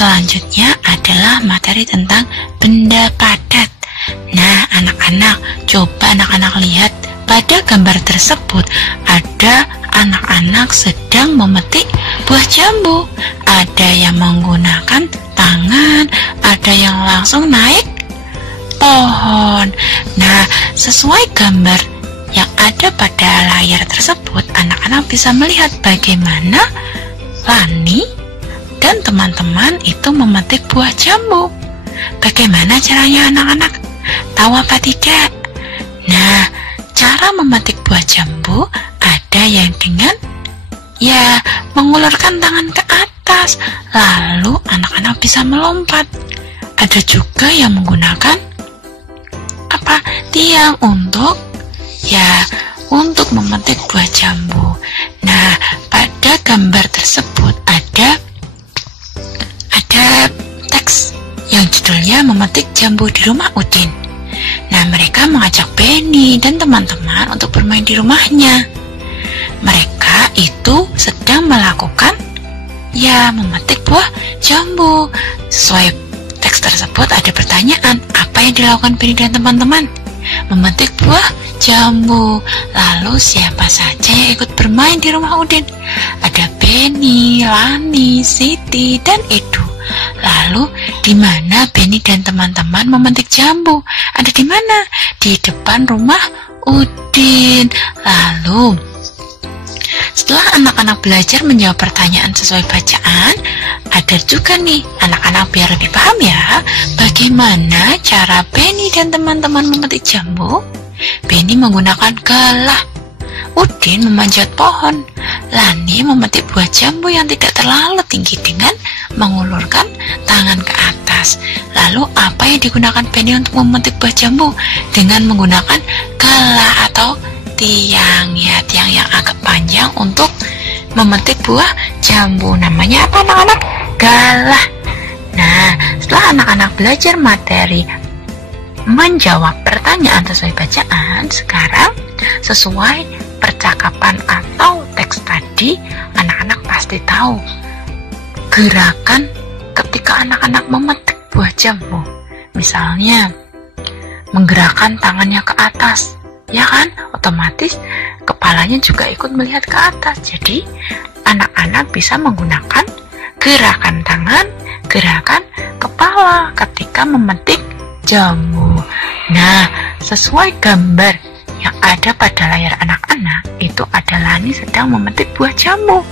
Selanjutnya adalah materi tentang benda padat. Nah, anak-anak, coba anak-anak lihat pada gambar tersebut ada anak-anak sedang memetik buah jambu. Ada yang menggunakan tangan, ada yang langsung naik pohon. Nah, sesuai gambar yang ada pada layar tersebut, anak-anak bisa melihat bagaimana Lani dan teman-teman itu memetik buah jambu. Bagaimana caranya anak-anak? Tahu apa tidak? Nah, cara memetik buah jambu ada yang dengan mengulurkan tangan ke atas, lalu anak-anak bisa melompat. Ada juga yang menggunakan tiang untuk memetik buah jambu. Nah, pada gambar tersebut ada teks yang judulnya memetik jambu di rumah Udin. Nah, mereka mengajak Benny dan teman-teman untuk bermain di rumahnya. Mereka itu sedang melakukan memetik buah jambu. Sesuai teks tersebut ada pertanyaan, apa yang dilakukan Benny dan teman-teman? Memetik buah jambu. Lalu siapa saja yang ikut bermain di rumah Udin? Ada Benny, Lani, Siti, dan Edu. Lalu di mana Benny dan teman-teman memetik jambu? Ada di mana? Di depan rumah Udin. Lalu setelah anak-anak belajar menjawab pertanyaan sesuai bacaan, ada juga nih anak-anak biar lebih paham bagaimana cara Benny dan teman-teman memetik jambu. Benny menggunakan galah, Udin memanjat pohon, Lani memetik buah jambu yang tidak terlalu tinggi dengan mengulurkan tangan ke atas. Lalu apa yang digunakan Benny untuk memetik buah jambu? Dengan menggunakan galah atau tiang yang agak panjang untuk memetik buah jambu. Namanya apa anak-anak? Galah. Nah, setelah anak-anak belajar materi menjawab pertanyaan sesuai bacaan, sekarang sesuai percakapan atau teks tadi, anak-anak pasti tahu gerakan ketika anak-anak memetik buah jambu. Misalnya menggerakkan tangannya ke atas, ya kan? Otomatis kepalanya juga ikut melihat ke atas. Jadi anak-anak bisa menggunakan gerakan tangan, gerakan kepala ketika memetik jambu. Nah, sesuai gambar yang ada pada layar anak-anak, itu ada Lani sedang memetik buah jambu.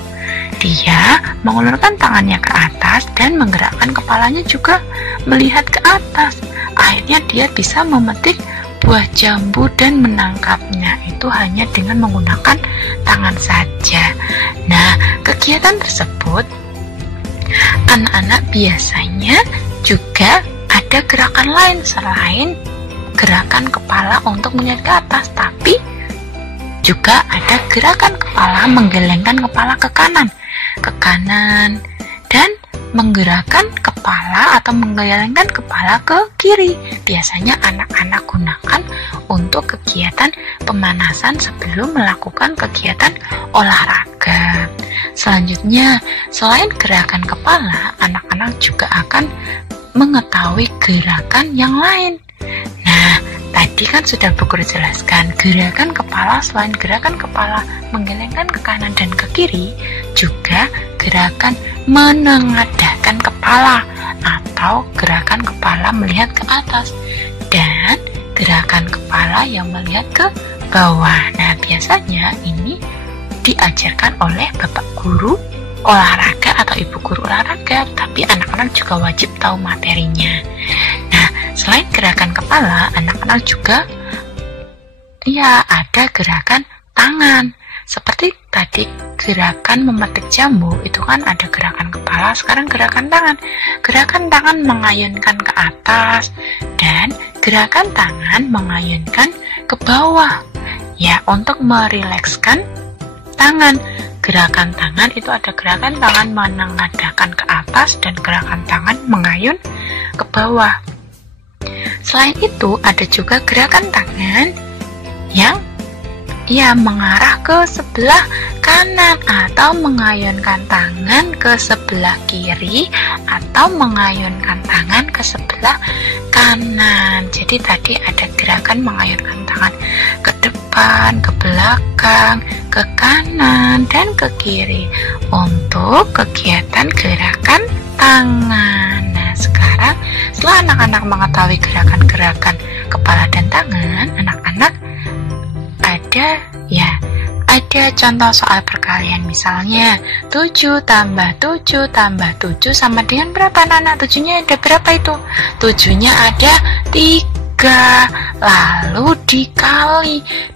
Dia mengulurkan tangannya ke atas dan menggerakkan kepalanya juga melihat ke atas. Akhirnya dia bisa memetik buah jambu dan menangkapnya itu hanya dengan menggunakan tangan saja. Nah, kegiatan tersebut anak-anak biasanya juga ada gerakan lain selain gerakan kepala untuk melihat ke atas, tapi juga ada gerakan kepala menggelengkan kepala ke kanan dan menggerakkan kepala atau menggelengkan kepala ke kiri. Biasanya anak-anak gunakan untuk kegiatan pemanasan sebelum melakukan kegiatan olahraga. Selanjutnya, selain gerakan kepala, anak-anak juga akan mengetahui gerakan yang lain. Nah, tadi kan sudah Bu Guru jelaskan, gerakan kepala selain gerakan kepala menggelengkan ke kanan dan ke kiri, juga gerakan menengadahkan kepala atau gerakan kepala melihat ke atas dan gerakan kepala yang melihat ke bawah. Nah, biasanya ini diajarkan oleh Bapak Guru olahraga atau Ibu Guru olahraga, tapi anak-anak juga wajib tahu materinya. Nah, selain gerakan kepala, anak-anak juga ada gerakan tangan. Seperti tadi gerakan memetik jambu, itu kan ada gerakan kepala, sekarang gerakan tangan. Gerakan tangan mengayunkan ke atas dan gerakan tangan mengayunkan ke bawah. Ya, untuk merilekskan tangan. Gerakan tangan itu ada gerakan tangan menengadahkan ke atas dan gerakan tangan mengayun ke bawah. Selain itu, ada juga gerakan tangan yang ya mengarah ke sebelah kanan, atau mengayunkan tangan ke sebelah kiri, atau mengayunkan tangan ke sebelah kanan. Jadi tadi ada gerakan mengayunkan tangan ke depan, ke belakang, ke kanan, dan ke kiri untuk kegiatan gerakan tangan. Nah, sekarang setelah anak-anak mengetahui gerakan-gerakan kepala dan tangan, anak-anak ada contoh soal perkalian. Misalnya 7 tambah 7 tambah 7 sama dengan berapa, anak-anak? 7-nya ada berapa itu? 7-nya ada 3. Lalu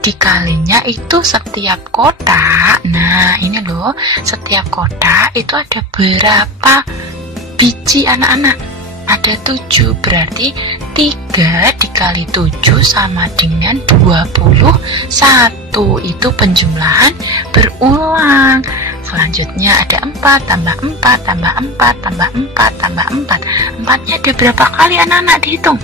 dikalinya itu setiap kotak. Nah, ini loh, setiap kotak itu ada berapa biji, anak-anak? Ada 7, berarti 3 dikali 7 sama dengan 21. Itu penjumlahan berulang. Selanjutnya ada 4 tambah 4 tambah 4 tambah 4 tambah 4. 4-nya ada berapa kali, anak-anak? Dihitung.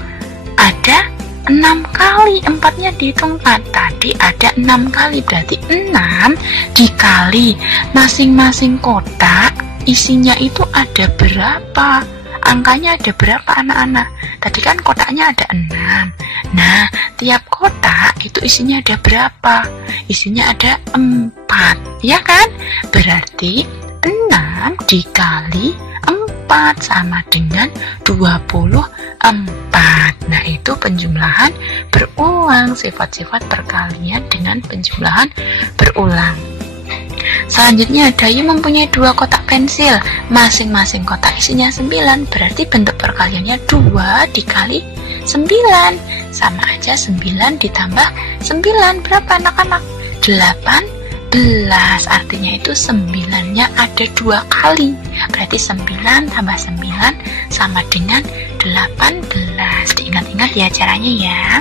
Ada 6 kali. 4-nya dihitung 4. Tadi ada 6 kali, berarti 6 dikali masing-masing kotak isinya itu ada berapa? Angkanya ada berapa, anak-anak? Tadi kan kotaknya ada 6. Nah, tiap kotak itu isinya ada berapa? Isinya ada 4, ya kan? Berarti 6 dikali 4 sama dengan 24. Nah, itu penjumlahan berulang, sifat-sifat perkalian dengan penjumlahan berulang. Selanjutnya, Dayu mempunyai 2 kotak pensil. Masing-masing kotak isinya 9. Berarti bentuk perkaliannya 2 dikali 9. Sama aja 9 ditambah 9. Berapa, anak-anak? 18. Artinya itu 9-nya ada 2 kali. Berarti 9 tambah 9 sama dengan 18. Diingat-ingat ya caranya ya.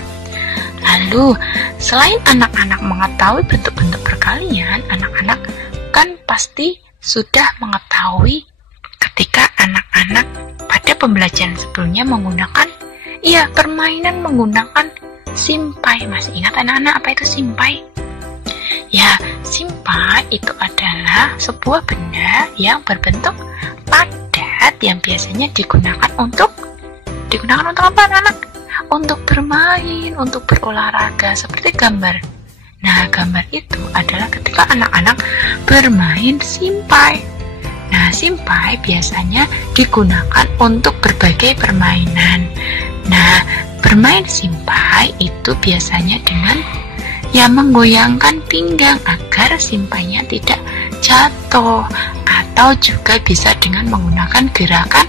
Lalu, selain anak-anak mengetahui bentuk-bentuk perkalian, anak-anak kan pasti sudah mengetahui ketika anak-anak pada pembelajaran sebelumnya menggunakan permainan menggunakan simpai. Masih ingat, anak-anak, apa itu simpai? Ya, simpai itu adalah sebuah benda yang berbentuk padat yang biasanya digunakan untuk apa, anak-anak? Untuk bermain, untuk berolahraga, seperti gambar. Nah, gambar itu adalah ketika anak-anak bermain simpai. Nah, simpai biasanya digunakan untuk berbagai permainan. Nah, bermain simpai itu biasanya dengan menggoyangkan pinggang agar simpainya tidak jatuh, atau juga bisa dengan menggunakan gerakan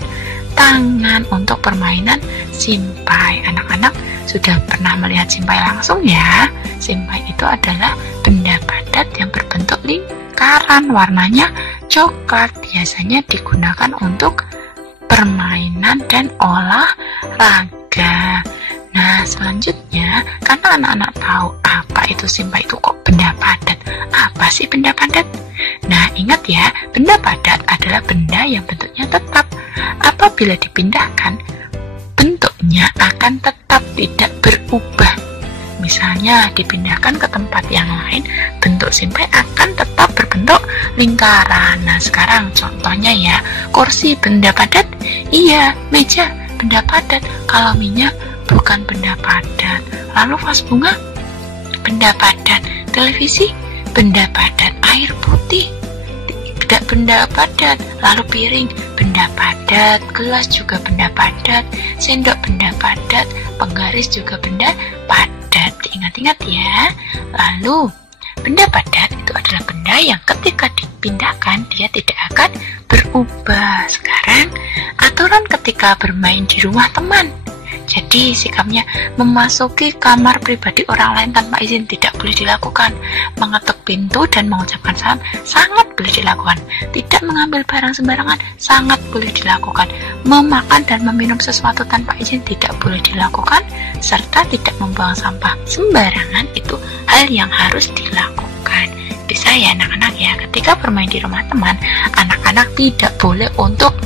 tangan untuk permainan simpai. Anak-anak sudah pernah melihat simpai langsung ya? Simpai itu adalah benda padat yang berbentuk lingkaran, warnanya coklat, biasanya digunakan untuk permainan dan olahraga. Nah, selanjutnya, karena anak-anak tahu apa itu simpai itu kok benda padat. Apa sih benda padat? Nah, ingat ya, benda padat adalah benda yang bentuknya tetap. Apabila dipindahkan, bentuknya akan tetap tidak berubah. Misalnya dipindahkan ke tempat yang lain, bentuk simpai akan tetap berbentuk lingkaran. Nah, sekarang contohnya ya, kursi benda padat? Iya. Meja benda padat. Kalau minyak bukan benda padat. Lalu vas bunga benda padat. Televisi benda padat. Air putih tidak benda padat. Lalu piring benda padat. Gelas juga benda padat. Sendok benda padat. Penggaris juga benda padat. Ingat-ingat ya. Lalu benda padat itu adalah benda yang ketika dipindahkan dia tidak akan berubah. Sekarang aturan ketika bermain di rumah teman. Jadi sikapnya memasuki kamar pribadi orang lain tanpa izin tidak boleh dilakukan. Mengetuk pintu dan mengucapkan salam sangat boleh dilakukan. Tidak mengambil barang sembarangan sangat boleh dilakukan. Memakan dan meminum sesuatu tanpa izin tidak boleh dilakukan. Serta tidak membuang sampah sembarangan itu hal yang harus dilakukan. Bisa ya anak-anak ya, ketika bermain di rumah teman, anak-anak tidak boleh untuk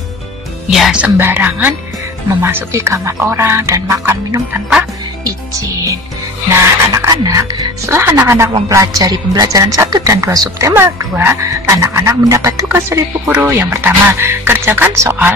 sembarangan memasuki kamar orang dan makan minum tanpa izin. Nah, anak-anak, setelah anak-anak mempelajari pembelajaran 1 dan 2 subtema 2, anak-anak mendapat tugas dari Bu Guru. Yang pertama, kerjakan soal